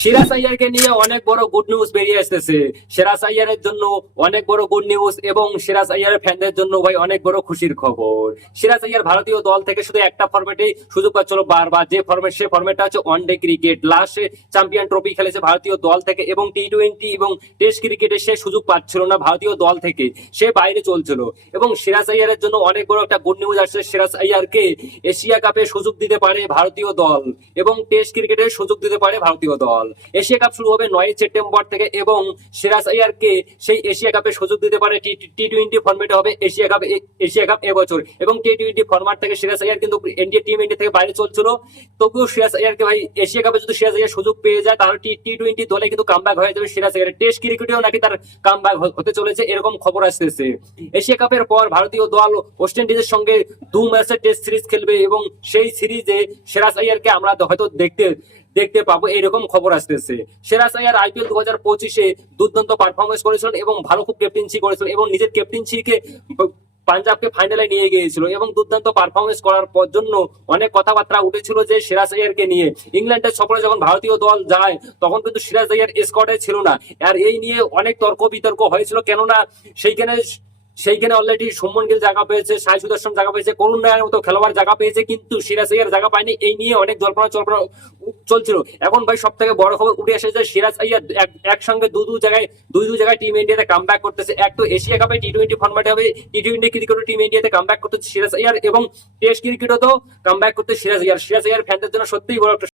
সিরাজ আইয়ারকে নিয়ে অনেক বড় গুড নিউজ বেরিয়ে আসতেছে। সিরাজ আইয়ারের জন্য অনেক বড় গুড নিউজ এবং সিরাজ আইয়ারের ফ্যানদের জন্য ভাই অনেক বড় খুশির খবর। সিরাজ আইয়ার ভারতীয় দল থেকে শুধু একটা ফর্মেটে সুযোগ পাচ্ছিল বারবার। যে ফর্মেট সে ফর্মেটটা হচ্ছে ওয়ান ডে ক্রিকেট লাস্টে চ্যাম্পিয়ন ট্রফি খেলেছে ভারতীয় দল থেকে এবং টি টোয়েন্টি এবং টেস্ট ক্রিকেটে সে সুযোগ পাচ্ছিল না ভারতীয় দল থেকে। সে বাইরে চলছিল। এবং সিরাজ আইয়ারের জন্য অনেক বড় একটা গুড নিউজ আসছে। সিরাজ আইয়ারকে এশিয়া কাপে সুযোগ দিতে পারে ভারতীয় দল এবং টেস্ট ক্রিকেটে সুযোগ দিতে পারে ভারতীয় দল। এশিয়া কাপ শুরু হবে নয় সেপ্টেম্বর থেকে এবং সিরাজ আইয়ারকে সেই এশিয়া কাপে সুযোগ দিতে পারে টি টোয়েন্টি ফর্মেটে হবে এশিয়া কাপ এশিয়া কাপ এবছর এবং টি টোয়েন্টি ফর্মাট থেকে সিরাজ আইয়ার কিন্তু ইন্ডিয়া টিম ইন্ডিয়া থেকে বাইরে চলছিল। তবুও সিরাজ আইয়ারকে ভাই এশিয়া কাপে যদি সিরাজ আইয়ার সুযোগ পেয়ে যায়, তাহলে টি টি টোয়েন্টি দলে কিন্তু কামব্যাক হয়ে যাবে সিরাজ আইয়ার টেস্ট ক্রিকেটেও নাকি তার কামব্যাক হতে চলেছে, এরকম খবর আসতেছে। এশিয়া কাপের পর ভারতীয় দল ওয়েস্ট ইন্ডিজের সঙ্গে দু ম্যাচের টেস্ট সিরিজ খেলবে এবং সেই সিরিজে সিরাজ আইয়ারকে আমরা হয়তো দেখতে দেখতে পাবো এরকম খবর আসতেছে। সিরাজ আইয়ার আইপিএল দু হাজার পঁচিশে দুর্দান্ত পারফরমেন্স করেছিলেন এবং ভালো খুব ক্যাপ্টেন্সি করেছিলেন এবং নিজের ক্যাপ্টেন্সিকে পাঞ্জাবকে ফাইনালে নিয়ে গিয়েছিল এবং দুর্দান্ত পারফরমেন্স করার পর জন্য অনেক কথাবার্তা উঠেছিল যে সিরাজ আইয়ারকে নিয়ে। ইংল্যান্ডের সফরে যখন ভারতীয় দল যায়, তখন কিন্তু সিরাজ আইয়ার স্কোয়াডে ছিল না। আর এই নিয়ে অনেক তর্ক বিতর্ক হয়েছিল, কেননা সেইখানে সেইখানে অলরেডি সুমন গিল জায়গা পেয়েছে, সাই সুদর্শন জায়গা পেয়েছে, করুণ রায়ের মতো খেলোয়াড় জায়গা পেয়েছে, কিন্তু সিরাজ আইয়ার জায়গা পায়নি। এই নিয়ে অনেক জল্পনা জল্পনা চলছিল। এখন ভাই সব থেকে বড় খবর উঠে এসেছে, সিরাজ আইয়ার এক- একসঙ্গে দু দু জায়গায় দুই দু জায়গায় টিম ইন্ডিয়াতে কাম ব্যাক করতেছে। এক তো এশিয়া কাপে টি টোয়েন্টি ফর্মেটে হবে টি টোয়েন্টি ক্রিকেটও টিম ইন্ডিয়াতে কাম ব্যাক করতেছে সিরাজ আইয়ার এবং টেস্ট ক্রিকেটও তো কাম ব্যাক করতে সিরাজ আইয়ার। সিরাজ আইয়ার ফ্যানদের জন্য সত্যিই বড় একটা